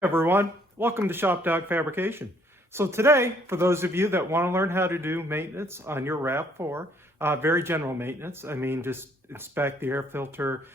Everyone, welcome to Shop Dog Fabrication. So today, for those of you that want to learn how to do maintenance on your RAV4, very general maintenance, I mean just inspect the air filter,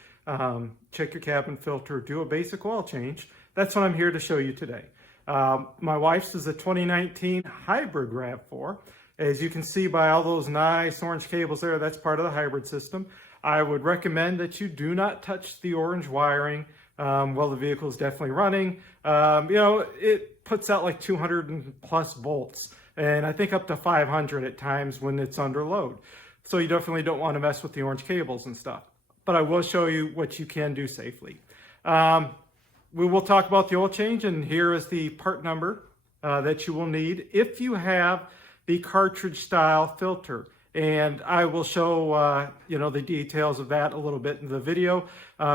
check your cabin filter, do a basic oil change, that's what I'm here to show you today. My wife's is a 2019 hybrid RAV4. As you can see by all those nice orange cables there, that's part of the hybrid system. I would recommend that you do not touch the orange wiring while the vehicle is definitely running. It puts out like 200 plus volts, and I think up to 500 at times when it's under load. So you definitely don't want to mess with the orange cables and stuff. But I will show you what you can do safely. We will talk about the oil change, and here is the part number that you will need if you have the cartridge style filter. And I will show, the details of that a little bit in the video.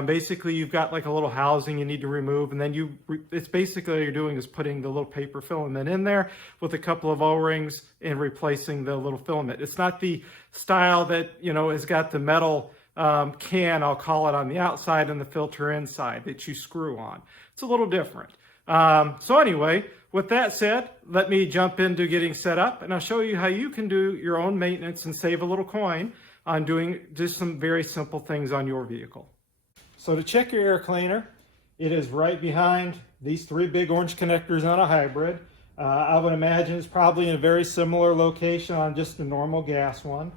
Basically, you've got like a little housing you need to remove, and then it's basically all you're doing is putting the little paper filament in there with a couple of O-rings and replacing the little filament. It's not the style that, has got the metal can, I'll call it, on the outside and the filter inside that you screw on. It's a little different. So anyway, with that said, let me jump into getting set up, and I'll show you how you can do your own maintenance and save a little coin on doing just some very simple things on your vehicle. So to check your air cleaner, it is right behind these three big orange connectors on a hybrid. I would imagine it's probably in a very similar location on just a normal gas one.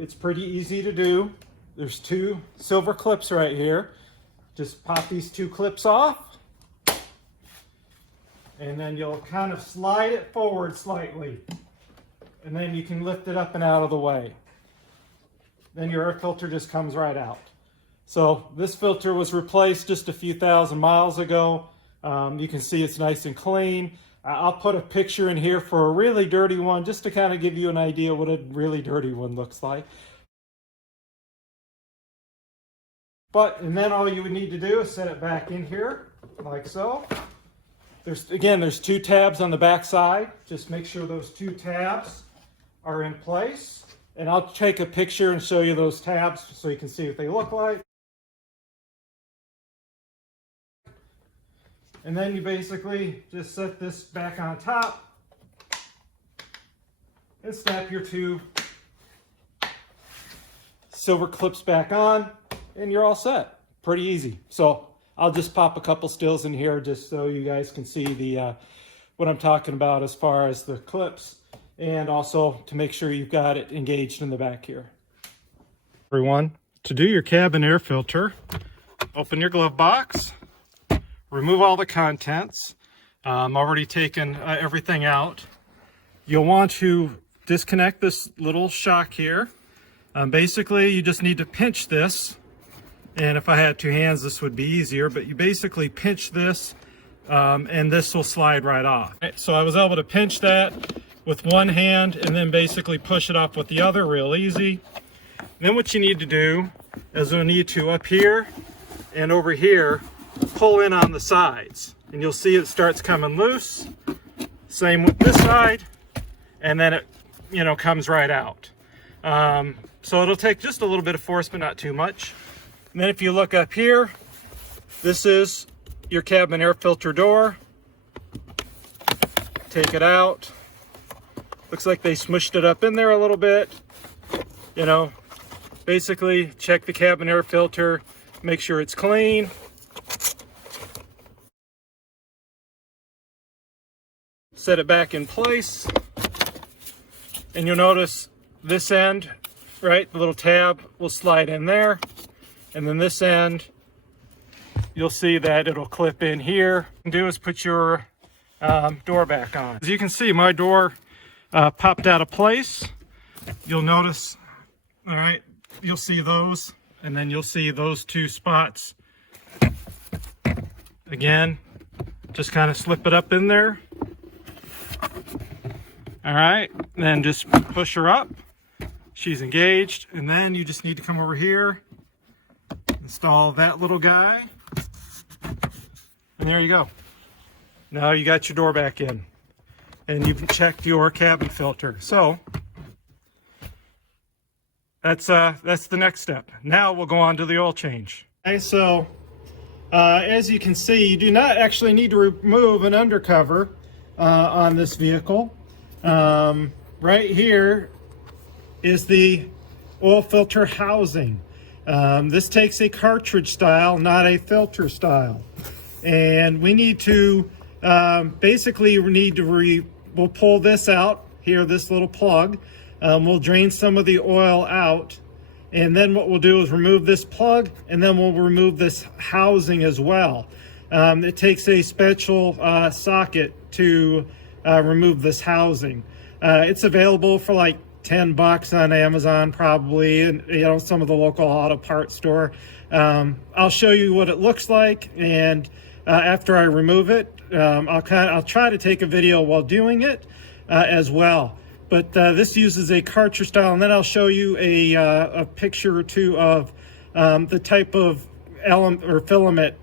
It's pretty easy to do. There's two silver clips right here. Just pop these two clips off, and then you'll kind of slide it forward slightly, and then you can lift it up and out of the way. Then your air filter just comes right out. So this filter was replaced just a few thousand miles ago. You can see it's nice and clean. I'll put a picture in here for a really dirty one just to kind of give you an idea what a really dirty one looks like. And then all you would need to do is set it back in here like so. There's two tabs on the back side. Just make sure those two tabs are in place. And I'll take a picture and show you those tabs so you can see what they look like. And then you basically just set this back on top and snap your two silver clips back on, and you're all set. Pretty easy. So I'll just pop a couple stills in here just so you guys can see the what I'm talking about as far as the clips, and also to make sure you've got it engaged in the back here. Everyone, to do your cabin air filter, open your glove box, remove all the contents. I'm already taken everything out. You'll want to disconnect this little shock here. Basically, you just need to pinch this. And if I had two hands, this would be easier, but you basically pinch this and this will slide right off. So I was able to pinch that with one hand and then basically push it off with the other real easy. Then what you need to do is you'll need to, up here and over here, pull in on the sides. And you'll see it starts coming loose. Same with this side. And then it, comes right out. So it'll take just a little bit of force, but not too much. And then if you look up here, this is your cabin air filter door. Take it out. Looks like they smushed it up in there a little bit. Basically check the cabin air filter, make sure it's clean. Set it back in place. And you'll notice this end, right, the little tab will slide in there. And then this end, you'll see that it'll clip in here. What you can do is put your door back on. As you can see, my door popped out of place. You'll notice, all right, you'll see those, and then you'll see those two spots. Again, just kind of slip it up in there. All right, then just push her up. She's engaged, and then you just need to come over here, install that little guy, and there you go. Now you got your door back in, and you've checked your cabin filter. So that's the next step. Now we'll go on to the oil change. Okay, so As you can see, you do not actually need to remove an undercover on this vehicle. Right here is the oil filter housing. This takes a cartridge style, not a filter style. And we need to, we'll pull this out here, this little plug. We'll drain some of the oil out. And then what we'll do is remove this plug, and then we'll remove this housing as well. It takes a special socket to remove this housing. It's available for like $10 on Amazon probably, and some of the local auto parts store. I'll show you what it looks like, and after I remove it, I'll try to take a video while doing it as well. But this uses a cartridge style, and then I'll show you a picture or two of the type of filament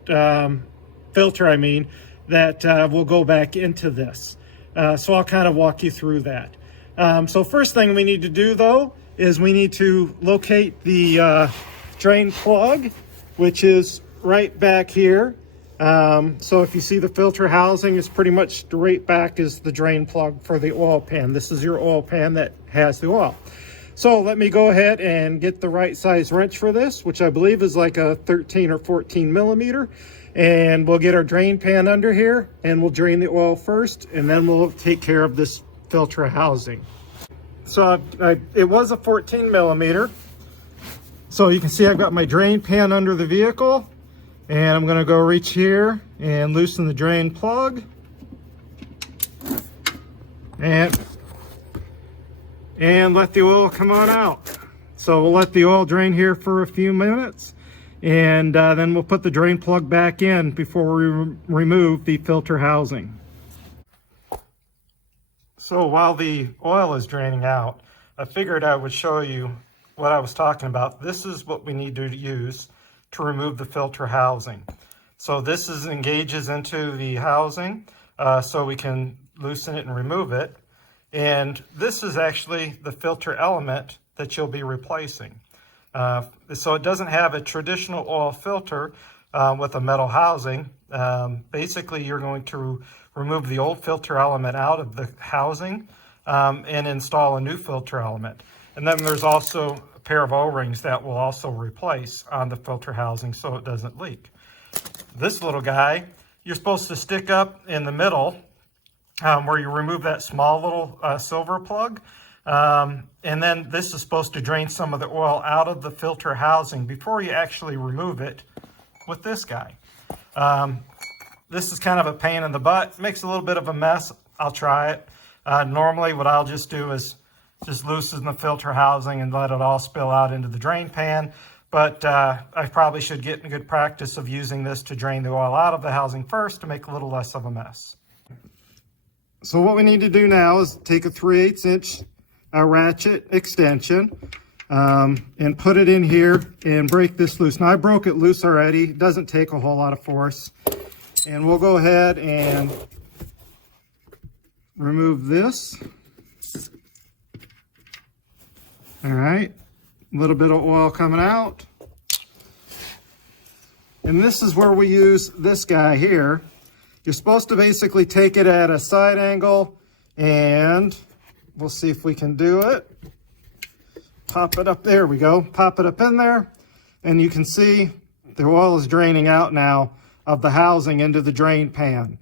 filter, that will go back into this. So I'll kind of walk you through that. So first thing we need to do, though, is we need to locate the drain plug, which is right back here. So if you see the filter housing, is pretty much straight back is the drain plug for the oil pan. This is your oil pan that has the oil. So let me go ahead and get the right size wrench for this, which I believe is like a 13 or 14 millimeter. And we'll get our drain pan under here, and we'll drain the oil first, and then we'll take care of this filter housing. So it was a 14 millimeter. So you can see I've got my drain pan under the vehicle. And I'm going to go reach here and loosen the drain plug. And let the oil come on out. So we'll let the oil drain here for a few minutes. And then we'll put the drain plug back in before we remove the filter housing. So while the oil is draining out, I figured I would show you what I was talking about. This is what we need to use to remove the filter housing. So this engages into the housing, so we can loosen it and remove it. And this is actually the filter element that you'll be replacing. So it doesn't have a traditional oil filter with a metal housing. Basically, you're going to remove the old filter element out of the housing and install a new filter element. And then there's also a pair of O-rings that will also replace on the filter housing so it doesn't leak. This little guy, you're supposed to stick up in the middle where you remove that small little silver plug. And then this is supposed to drain some of the oil out of the filter housing before you actually remove it with this guy. This is kind of a pain in the butt. Makes a little bit of a mess. I'll try it. Normally what I'll just do is just loosen the filter housing and let it all spill out into the drain pan. But I probably should get in good practice of using this to drain the oil out of the housing first to make a little less of a mess. So what we need to do now is take a 3/8 inch ratchet extension and put it in here and break this loose. Now I broke it loose already. It doesn't take a whole lot of force. And we'll go ahead and remove this. All right, a little bit of oil coming out. And this is where we use this guy here. You're supposed to basically take it at a side angle, and we'll see if we can do it. Pop it up, there we go. Pop it up in there, and you can see the oil is draining out now of the housing into the drain pan.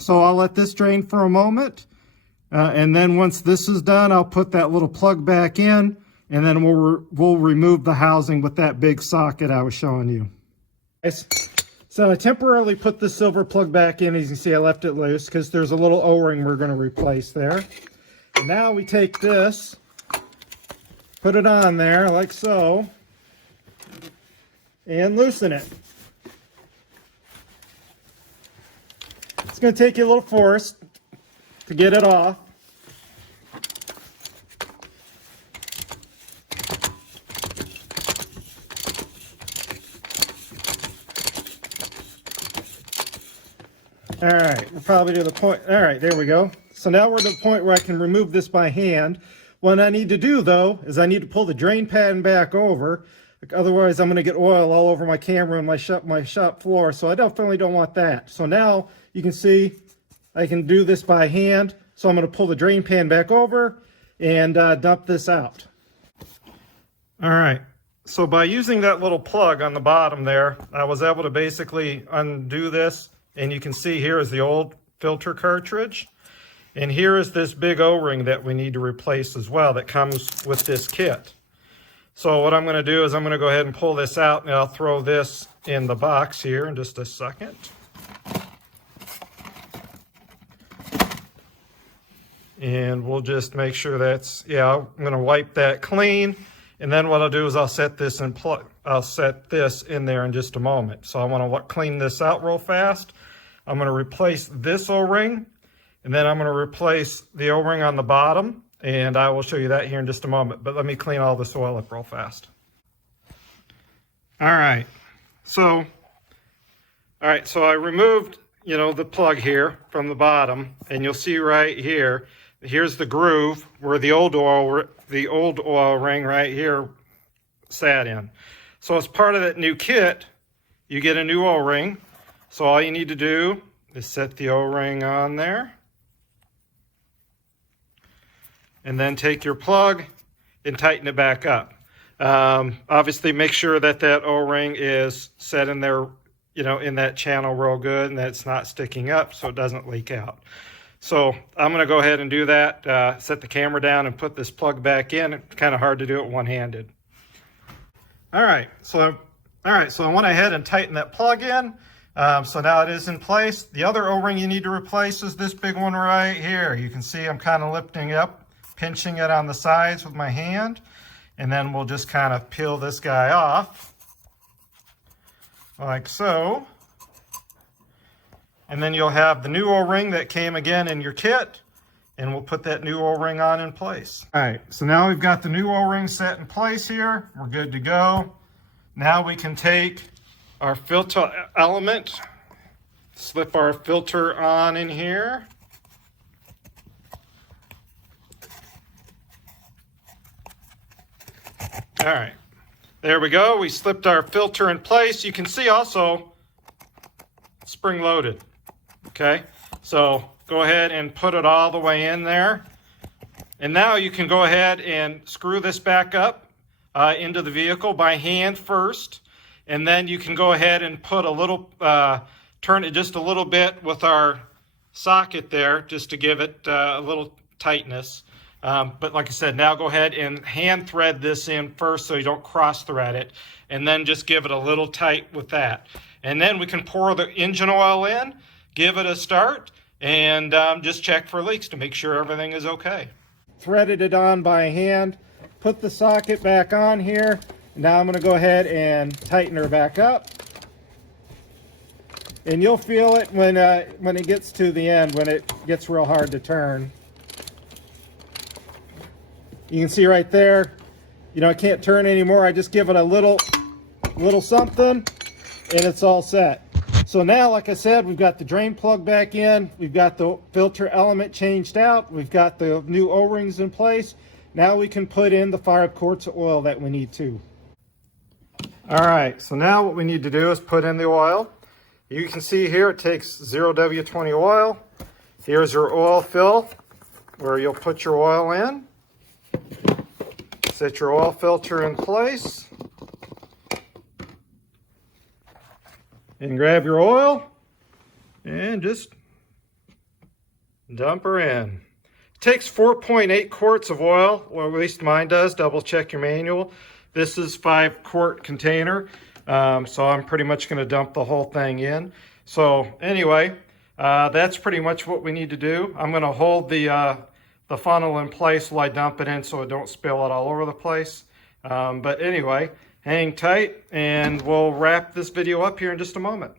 So I'll let this drain for a moment. And then once this is done, I'll put that little plug back in, and then we'll remove the housing with that big socket I was showing you. So I temporarily put the silver plug back in. As you can see, I left it loose because there's a little O-ring we're going to replace there. And now we take this, put it on there like so, and loosen it. It's going to take you a little force to get it off. All right, we're probably to the point. All right, there we go. So now we're to the point where I can remove this by hand. What I need to do, though, is I need to pull the drain pan back over. Otherwise, I'm going to get oil all over my camera and my shop floor. So I definitely don't want that. So now you can see I can do this by hand. So I'm going to pull the drain pan back over and dump this out. All right. So by using that little plug on the bottom there, I was able to basically undo this. And you can see here is the old filter cartridge. And here is this big O-ring that we need to replace as well that comes with this kit. So what I'm going to do is I'm going to go ahead and pull this out, and I'll throw this in the box here in just a second. And we'll just make sure that's, yeah, I'm going to wipe that clean. And then what I'll do is I'll set this in there in just a moment. So I want to clean this out real fast. I'm going to replace this O-ring, and then I'm going to replace the O-ring on the bottom. And I will show you that here in just a moment. But let me clean all this oil up real fast. All right. So I removed, the plug here from the bottom, and you'll see right here, here's the groove where the old oil ring right here sat in. So as part of that new kit, you get a new O-ring. So all you need to do is set the O-ring on there. And then take your plug and tighten it back up. Obviously, make sure that O-ring is set in there, in that channel real good, and that it's not sticking up so it doesn't leak out. So I'm going to go ahead and do that, set the camera down and put this plug back in. It's kind of hard to do it one-handed. All right, so I went ahead and tightened that plug in. So now it is in place. The other O-ring you need to replace is this big one right here. You can see I'm kind of lifting up, pinching it on the sides with my hand, and then we'll just kind of peel this guy off like so. And then you'll have the new O-ring that came again in your kit, and we'll put that new O-ring on in place. All right, so now we've got the new O-ring set in place here. We're good to go. Now we can take our filter element, slip our filter on in here. All right, there we go. We slipped our filter in place. You can see also spring loaded. Okay, so go ahead and put it all the way in there. And now you can go ahead and screw this back up into the vehicle by hand first. And then you can go ahead and put a little, turn it just a little bit with our socket there just to give it a little tightness. But like I said, now go ahead and hand thread this in first so you don't cross thread it, and then just give it a little tight with that. And then we can pour the engine oil in, give it a start, and just check for leaks to make sure everything is okay. Threaded it on by hand, put the socket back on here. Now I'm going to go ahead and tighten her back up. And you'll feel it when it gets to the end, when it gets real hard to turn. You can see right there, I can't turn anymore. I just give it a little something, and it's all set. So now, like I said, we've got the drain plug back in. We've got the filter element changed out. We've got the new O-rings in place. Now we can put in the 5 quarts of oil that we need to. All right, so now what we need to do is put in the oil. You can see here it takes 0W20 oil. Here's your oil fill where you'll put your oil in. Set your oil filter in place. And grab your oil and just dump her in. It takes 4.8 quarts of oil, or at least mine does. Double check your manual. This is 5-quart container, so I'm pretty much going to dump the whole thing in. So anyway, that's pretty much what we need to do. I'm going to hold the funnel in place while I dump it in so it don't spill it all over the place. But anyway, hang tight and we'll wrap this video up here in just a moment.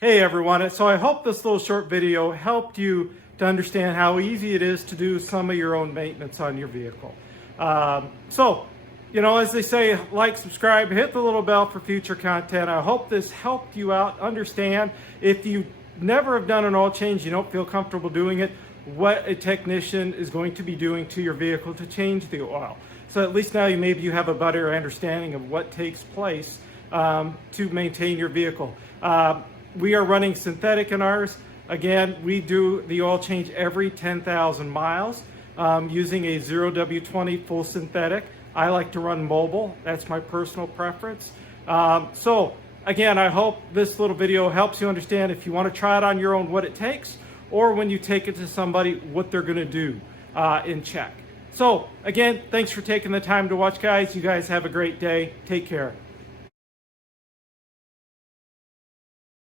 Hey everyone, so I hope this little short video helped you to understand how easy it is to do some of your own maintenance on your vehicle. As they say, like, subscribe, hit the little bell for future content. I hope this helped you out understand if you never have done an oil change, you don't feel comfortable doing it, what a technician is going to be doing to your vehicle to change the oil. So at least now maybe you have a better understanding of what takes place to maintain your vehicle. We are running synthetic in ours. Again, we do the oil change every 10,000 miles using a 0W20 full synthetic. I like to run mobile. That's my personal preference. So again, I hope this little video helps you understand if you want to try it on your own what it takes, or when you take it to somebody what they're going to do in check. So again, thanks for taking the time to watch, guys. You guys have a great day. Take care.